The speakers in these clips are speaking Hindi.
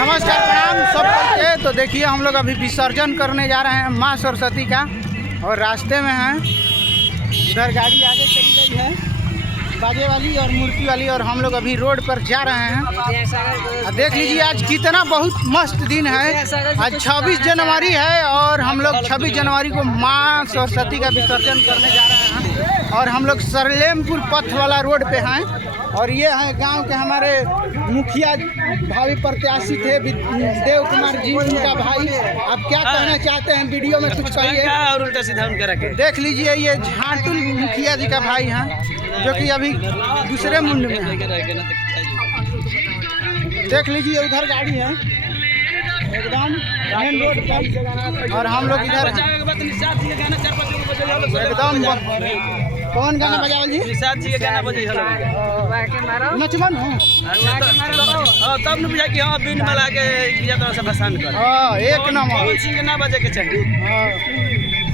नमस्कार प्रणाम सब करके। तो देखिए हम लोग अभी विसर्जन करने जा रहे हैं माँ सरस्वती का और रास्ते में हैं। उधर गाड़ी आगे चली गई है बाजे वाली और मूर्ति वाली और हम लोग अभी रोड पर जा रहे हैं। देख लीजिए आज कितना बहुत मस्त दिन है। आज 26 जनवरी है और हम लोग 26 जनवरी को माँ सरस्वती का विसर्जन करने जा रहे हैं। और हम लोग सरलेमपुर पथ वाला रोड पे हैं और ये है गांव के हमारे मुखिया भावी प्रत्याशी थे देव कुमार जी, उनका भाई। अब क्या कहना चाहते हैं वीडियो में कुछ कहिए। और उल्टा सीधा उनका रखे। देख लीजिए ये झाटुल मुखिया जी का भाई हैं जो कि अभी दूसरे मुंड में है। देख लीजिए उधर गाड़ी है एकदम मेन रोड पर और हम लोग इधर हैं एकदम। कौन गाना बजावल जी? निषाद जी के गाना बजे हलो नचबन हो हां तब न बुझा कि हां बिन मला के किया तरह से भसान कर। हां एक नंबर सिंह के ना बजे के चाहिए। हां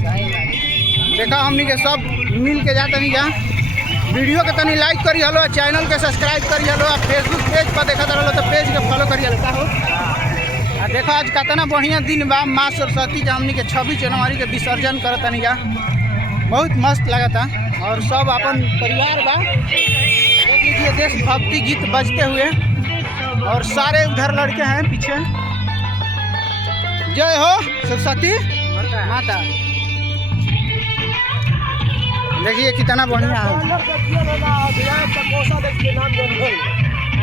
सही बात। देखा हमनी के सब मिल के जाते नहीं जा। वीडियो के तनी लाइक करी हलो, चैनल के सब्सक्राइब करी हलो, फेसबुक पेज पर देखा रहलो तो पेज के फॉलो करी हलो। का हो आ देखो आज कितना बढ़िया दिन बा माँ सरस्वती के हमनी के 26 जनवरी के विसर्जन करत नहीं जा। बहुत मस्त लगा था और सब अपन परिवार बा। देख लीजिए देशभक्ति गीत बजते हुए और सारे उधर लड़के हैं पीछे। जय हो सरस्वती माता। देखिए कितना बढ़िया है।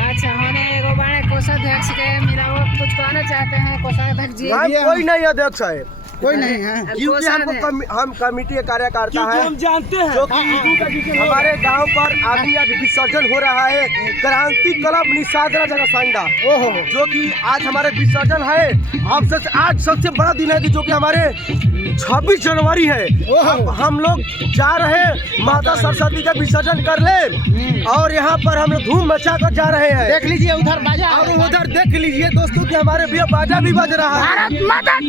अच्छा होने एगो बड़े कोषाध्यक्ष के मेरा वो कुछ कहना चाहते हैं कोषाध्यक्ष जी। कोई नहीं अध्यक्ष है, कोई नहीं है क्योंकि हम कमेटी के कार्यकर्ता हैं। हम जानते हैं जो कि हमारे गांव पर आदमी आज विसर्जन हो रहा है। क्रांति क्लब निषाद जगह सांडा ओहो जो कि आज हमारे विसर्जन है। आज सबसे बड़ा दिन है कि जो कि हमारे 26 जनवरी है। अब हम लोग जा रहे हैं माता सरस्वती का विसर्जन कर ले और यहाँ पर हम लोग धूम मचा कर जा रहे हैं। देख लीजिए उधर बाजा और उधर देख लीजिए दोस्तों कि हमारे भी बाजा भी बज रहा है। भारत माता की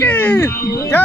जय।